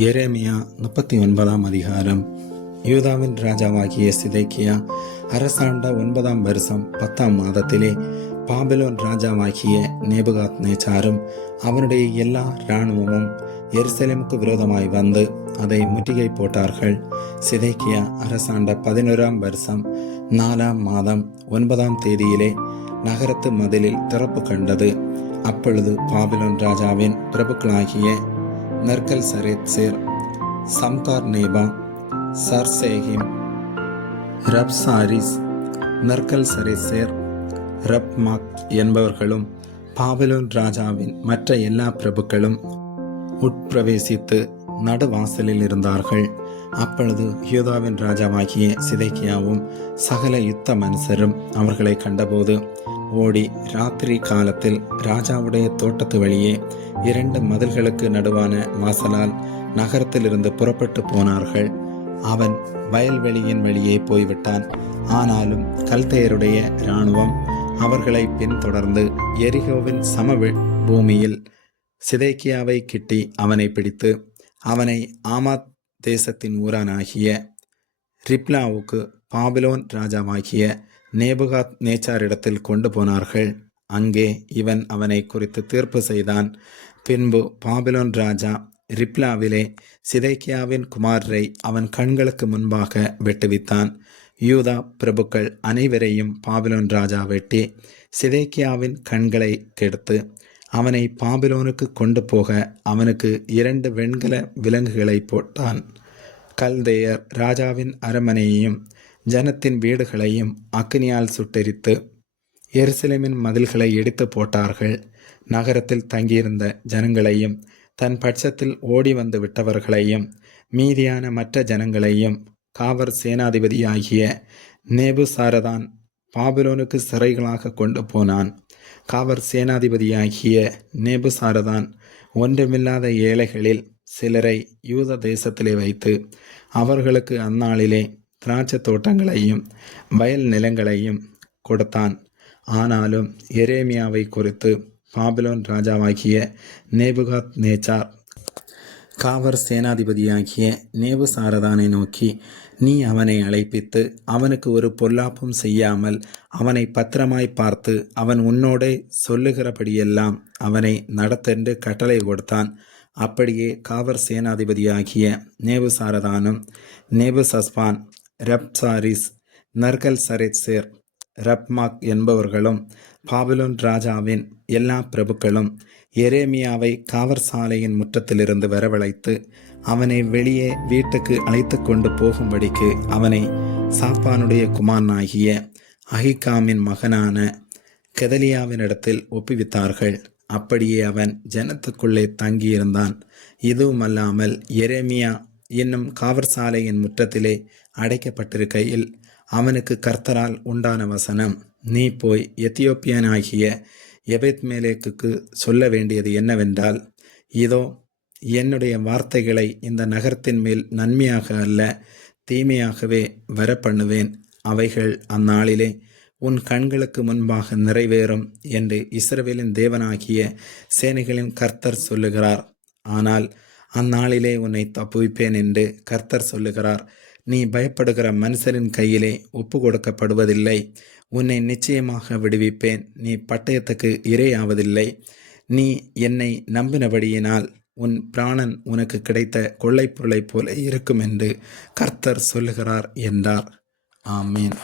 எரேமியா 39ஆம் அதிகாரம். யூதாவின் ராஜாவாகிய சிதேக்கியா அரசாண்ட 9ஆம் வருஷம் 10ஆம் மாதத்திலே பாபிலோன் ராஜாவாகிய நேபுகாத்நேச்சாரும் அவனுடைய எல்லா இராணுவமும் எருசலேமுக்கு விரோதமாய் வந்து அதை முற்றுகை போட்டார்கள். சிதேக்கியா அரசாண்ட 11ஆம் வருஷம் 4ஆம் மாதம் 9ஆம் தேதியிலே நகரத்து மதிலில் திறப்பு கண்டது. அப்பொழுது பாபிலோன் ராஜாவின் பிரபுக்களாகிய நர்கல் சரேத்சேர், சம்கார் நேபா, சர்சேகிம், ரப்சாரிஸ், நர்கல் சரேசேர், ரப்மாக் என்பவர்களும் பாபிலோன் ராஜாவின் மற்ற எல்லா பிரபுக்களும் உட்பிரவேசித்து நடுவாசலில் இருந்தார்கள். அப்பொழுது யூதாவின் ராஜாவாகிய சிதேக்கியாவும் சகல யுத்த மனுஷரும் அவர்களை கண்டபோது ஓடி ராத்திரி காலத்தில் ராஜாவுடைய தோட்டத்து வழியே 2 மதில்களுக்கு நடுவான வாசலால் நகரத்திலிருந்து புறப்பட்டு போனார்கள். அவன் வயல்வெளியின் வழியே போய்விட்டான். ஆனாலும் கல்தையருடைய இராணுவம் அவர்களை பின்தொடர்ந்து எரிகோவின் பூமியில் சிதேக்கியாவை கிட்டி அவனை பிடித்து அவனை ஆமாத் தேசத்தின் ஊரானாகிய ரிப்லாவுக்கு பாபிலோன் ராஜாவாகிய நேபுகாத் நேச்சாரிடத்தில் கொண்டு போனார்கள். அங்கே இவன் அவனை குறித்து தீர்ப்பு செய்தான். பின்பு பாபிலோன் ராஜா ரிப்லாவிலே சிதேக்கியாவின் குமாரரை அவன் கண்களுக்கு முன்பாக வெட்டுவித்தான். யூதா பிரபுக்கள் அனைவரையும் பாபிலோன் ராஜா வெட்டி சிதேக்கியாவின் கண்களை கெடுத்து அவனை பாபிலோனுக்கு கொண்டு போக அவனுக்கு 2 வெண்கல விலங்குகளை போட்டான். கல்தேயர் ராஜாவின் அரண்மனையையும் ஜனத்தின் வீடுகளையும் அக்கினியால் சுட்டெரித்து எருசலேமின் மதில்களை இடித்து போட்டார்கள். நகரத்தில் தங்கியிருந்த ஜனங்களையும் தன் பட்சத்தில் ஓடி வந்து விட்டவர்களையும் மீதியான மற்ற ஜனங்களையும் காவர் சேனாதிபதியாகிய நேபுசாரதான் பாபிலோனுக்கு சிறைகளாக கொண்டு போனான். காவர் சேனாதிபதியாகிய நேபுசாரதான் ஒன்றுமில்லாத ஏழைகளில் சிலரை யூத தேசத்திலே வைத்து அவர்களுக்கு அந்நாளிலே திராட்சை தோட்டங்களையும் வயல் நிலங்களையும் கொடுத்தான். ஆனாலும் எரேமியாவை குறித்து பாபிலோன் ராஜாவாகிய நேபுகாத் நேச்சார் காவர் சேனாதிபதியாகிய நேபுசாரதானை நோக்கி, நீ அவனை அழைப்பித்து அவனுக்கு ஒரு பொல்லாப்பும் செய்யாமல் அவனை பத்திரமாய் பார்த்து அவன் உன்னோடே சொல்லுகிறபடியெல்லாம் அவனை நடத்தென்று கட்டளை கொடுத்தான். அப்படியே காவர் சேனாதிபதியாகிய நேபுசாரதானும் நேபுசஸ்பான், ரப்சாரிஸ், நர்கல் சரேத்சேர், ரப்மாக் என்பவர்களும் பாபிலோன் ராஜாவின் எல்லா பிரபுக்களும் எரேமியாவை காவர் சாலையின் முற்றத்திலிருந்து வரவழைத்து அவனை வெளியே வீட்டுக்கு அழைத்து கொண்டு போகும்படிக்கு அவனை சாப்பானுடைய குமாரனாகிய அகிகாமின் மகனான கெதலியாவினிடத்தில் ஒப்புவித்தார்கள். அப்படியே அவன் ஜனத்துக்குள்ளே தங்கியிருந்தான். இதுவுமல்லாமல் எரேமியா இன்னும் காவர் சாலையின் முற்றத்திலே அடைக்கப்பட்டிருக்கையில் அவனுக்கு கர்த்தரால் உண்டான வசனம், நீ போய் எத்தியோப்பியனாகிய எபெத்மேலேக்குக்கு சொல்ல வேண்டியது என்னவென்றால், இதோ என்னுடைய வார்த்தைகளை இந்த நகரத்தின் மேல் நன்மையாக அல்ல தீமையாகவே வரப்பண்ணுவேன். அவைகள் அந்நாளிலே உன் கண்களுக்கு முன்பாக நிறைவேறும் என்று இஸ்ரவேலின் தேவனாகிய சேனைகளின் கர்த்தர் சொல்லுகிறார். ஆனால் அந்நாளிலே உன்னை தப்புவிப்பேன் என்று கர்த்தர் சொல்லுகிறார். நீ பயப்படுகிற மனுஷரின் கையிலே ஒப்பு கொடுக்கப்படுவதில்லை. உன்னை நிச்சயமாக விடுவிப்பேன். நீ பட்டயத்துக்கு இரையாவதில்லை. நீ என்னை நம்பினபடியினால் உன் பிராணன் உனக்கு கிடைத்த கொள்ளைப் பொருளைப் போல இருக்கும் என்று கர்த்தர் சொல்லுகிறார் என்றார். ஆமீன்.